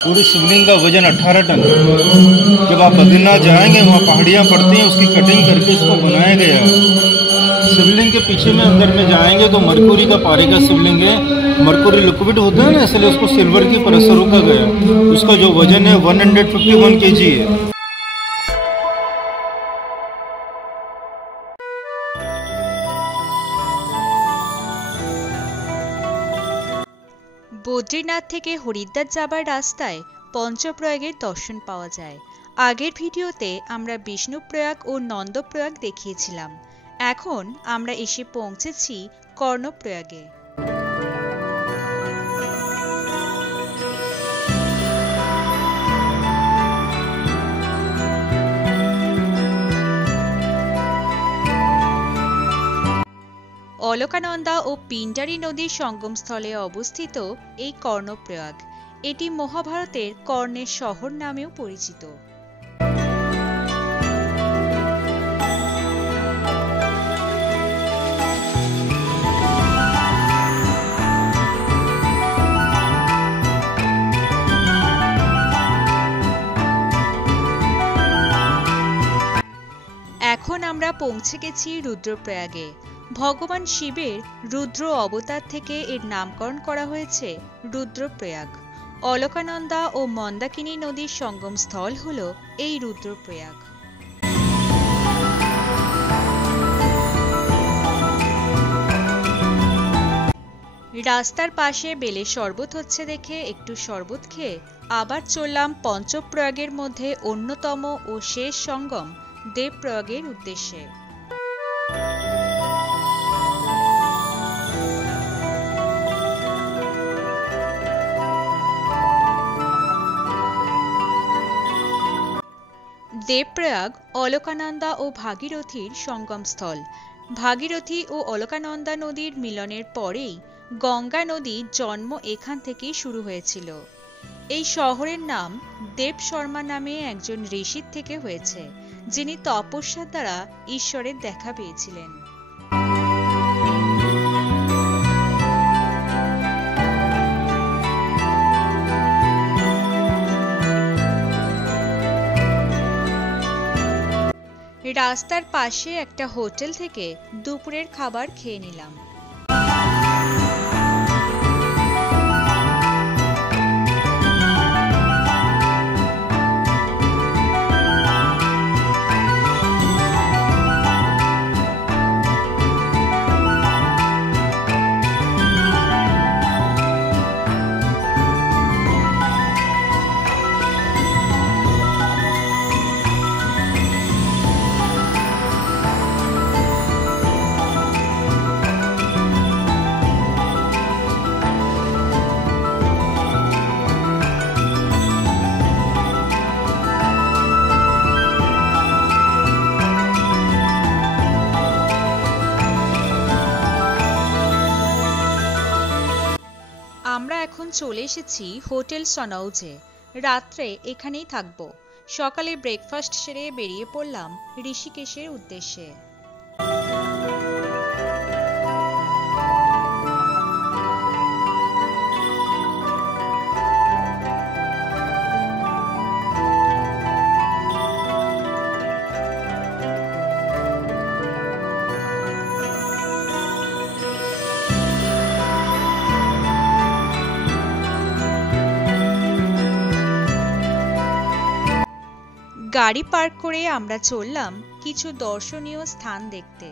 पूरी शिवलिंग का वजन 18 टन है। जब आप बद्रीनाथ जाएंगे वहाँ पहाड़ियाँ पड़ती हैं, उसकी कटिंग करके इसको बनाया गया है। शिवलिंग के पीछे में अंदर में जाएंगे तो मरकुरी का पारे का शिवलिंग है। मरकुरी लिक्विड होता है ना, इसलिए उसको सिल्वर की परत से रोका गया। उसका जो वजन है 151 kg है। বদ্রীনাথ থেকে হরিদ্বার যাবার রাস্তায় পঞ্চপ্রয়াগের দর্শন পাওয়া যায়। আগের ভিডিওতে আমরা বিষ্ণুপ্রয়াগ ও নন্দপ্রয়াগ দেখিয়েছিলাম। এখন আমরা এসে পৌঁছেছি কর্ণপ্রয়াগে। অলকানন্দা ও পিণ্ডারী নদীর সঙ্গমস্থলে অবস্থিত এই কর্ণপ্রয়াগ, এটি মহাভারতের কর্ণের শহর নামেও পরিচিত। এখন আমরা পৌঁছে গেছি রুদ্রপ্রয়াগে। ভগবান শিবের রুদ্র অবতার থেকে এর নামকরণ করা হয়েছে রুদ্রপ্রয়াগ। অলকানন্দা ও মন্দাকিনী নদীর সঙ্গম স্থল হল এই রুদ্রপ্রয়াগ। রাস্তার পাশে বেলের শরবত হচ্ছে দেখে একটু শরবত খেয়ে আবার চললাম পঞ্চপ্রয়াগের মধ্যে অন্যতম ও শেষ সঙ্গম দেবপ্রয়াগের উদ্দেশ্যে। দেবপ্রয়াগ অলকানন্দা ও ভাগীরথীর সঙ্গমস্থল। ভাগীরথী ও অলকানন্দা নদীর মিলনের পরেই গঙ্গা নদীর জন্ম এখান থেকেই শুরু হয়েছিল। এই শহরের নাম দেব শর্মা নামে একজন ঋষির থেকে হয়েছে, যিনি তপস্যার দ্বারা ঈশ্বরের দেখা পেয়েছিলেন। রাস্তার পাশে একটা হোটেল থেকে দুপুরের খাবার খেয়ে নিলাম। আমরা এখন চলে এসেছি হোটেল সনৌজে। রাত্রে এখানেই থাকব। সকালে ব্রেকফাস্ট সেরে বেরিয়ে পড়লাম ঋষিকেশের উদ্দেশ্যে। গাড়ি পার্ক করে আমরা চললাম কিছু দর্শনীয় স্থান দেখতে।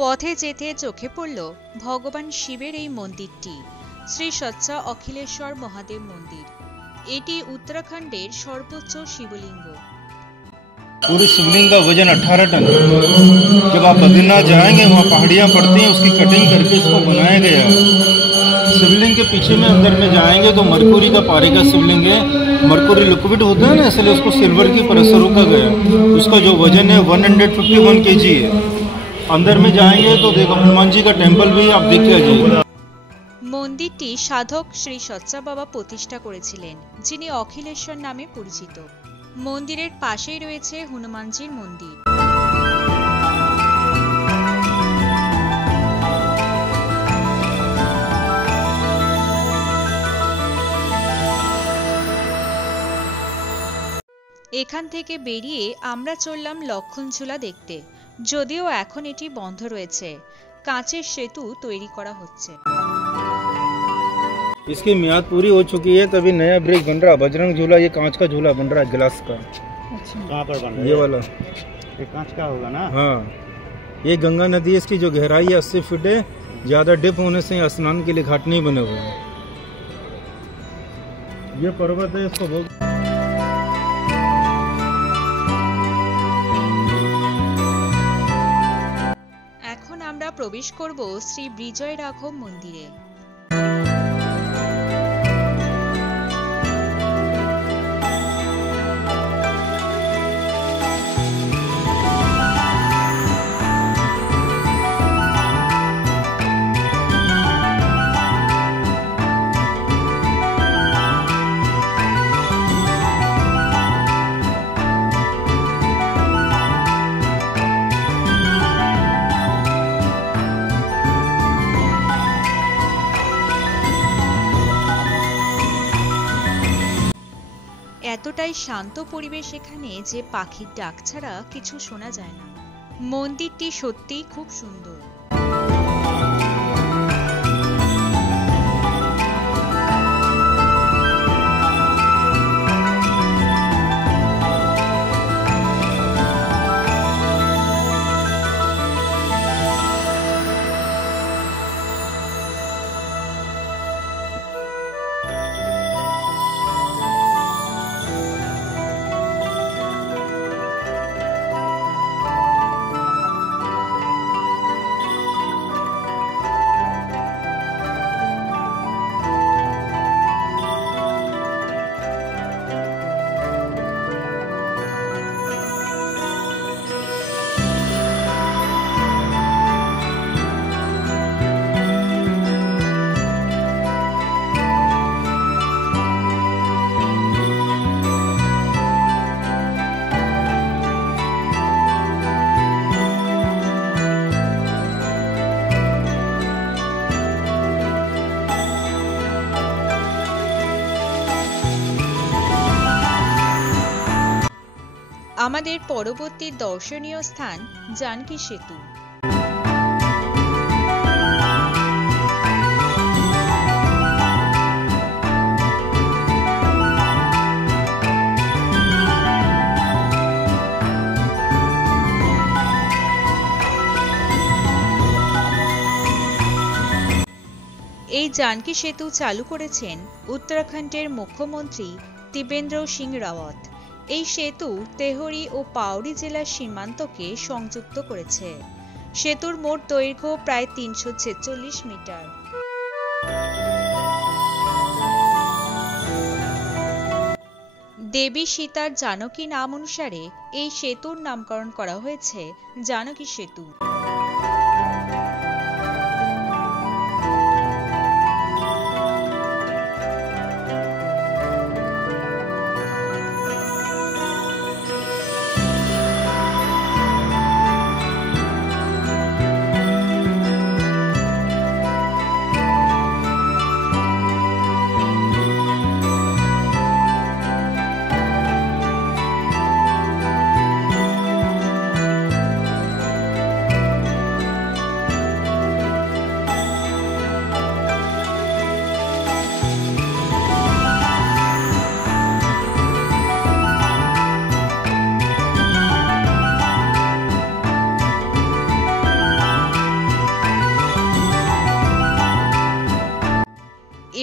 পথে যেতে চোখে পড়ল ভগবান শিবের এই মন্দিরটি, শ্রী সচ্চা অখিলেশ্বর মহাদেব মন্দির। এটি উত্তরাখণ্ডের সর্বোচ্চ শিবলিঙ্গ। पूरी शिवलिंग का वजन 18 टन है। जब आप बद्रीनाथ जाएंगे वहाँ पहाड़ियाँ पड़ती हैं, उसकी कटिंग करके इसको बनाया गया है। शिवलिंग के पीछे में अंदर में जाएंगे तो मरकुरी का पारे का शिवलिंग है। मरकुरी लिक्विड होता है ना, इसलिए उसको सिल्वर की परत से रोका गया। उसका जो वजन है 151 kg है। अंदर में जाएंगे तो देखो हनुमान जी का टेम्पल भी आप देख के आ जाइए। মন্দিরটি সাধক শ্রী সচ্চা বাবা প্রতিষ্ঠা করেছিলেন, যিনি অখিলেশ্বর নামে পরিচিত। মন্দিরের পাশেই রয়েছে হনুমানজির মন্দির। এখান থেকে বেরিয়ে আমরা চললাম লক্ষণঝুলা দেখতে, যদিও এখন এটি বন্ধ রয়েছে। কাঁচের সেতু তৈরি করা হচ্ছে। इसकी मियाद पूरी हो चुकी है, तभी नया ब्रिज बन रहा है। बजरंग झूला ये कांच का झूला बन रहा है, गिलास का। अच्छा, कहाँ पर बन रहा है? ये वाला ये कांच का होगा ना? हाँ, ये गंगा नदी है, इसकी जो गहराई है 80 फीट है। ज़्यादा डिप होने से स्नान के लिए घाट नहीं बने हुए हैं। ये पर्वत है, इसको बहुत এখন আমরা প্রবেশ করব শ্রী বিজয় রাঘব মন্দিরে। এতটাই শান্ত পরিবেশ এখানে যে পাখির ডাক ছাড়া কিছু শোনা যায় না। মন্দিরটি সত্যিই খুব সুন্দর। আমাদের পরবর্তী দর্শনীয় স্থান জানকী সেতু। এই জানকী সেতু চালু করেছেন উত্তরাখণ্ডের মুখ্যমন্ত্রী ত্রিবেন্দ্র সিং রাওয়াত। এই সেতু তেহরি ও পাউরি জেলার সীমান্তকে সংযুক্ত করেছে। সেতুর মোট দৈর্ঘ্য প্রায় ৩৪৬ মিটার। দেবী সীতার জানকী নাম অনুসারে এই সেতুর নামকরণ করা হয়েছে জানকী সেতু।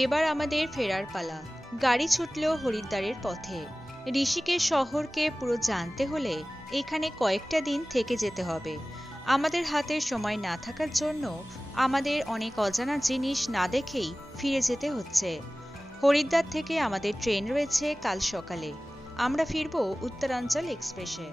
এবার আমাদের ফেরার পালা। গাড়ি ছুটলো হরিদ্বারের পথে। ঋষিকেশ শহরকে পুরো জানতে হলে এখানে কয়েকটা দিন থেকে যেতে হবে। আমাদের হাতে সময় না থাকার জন্য আমাদের অনেক অজানা জিনিস না দেখেই ফিরে যেতে হচ্ছে। হরিদ্বার থেকে আমাদের ট্রেন রয়েছে কাল সকালে। আমরা ফিরবো উত্তরাঞ্চল এক্সপ্রেসে।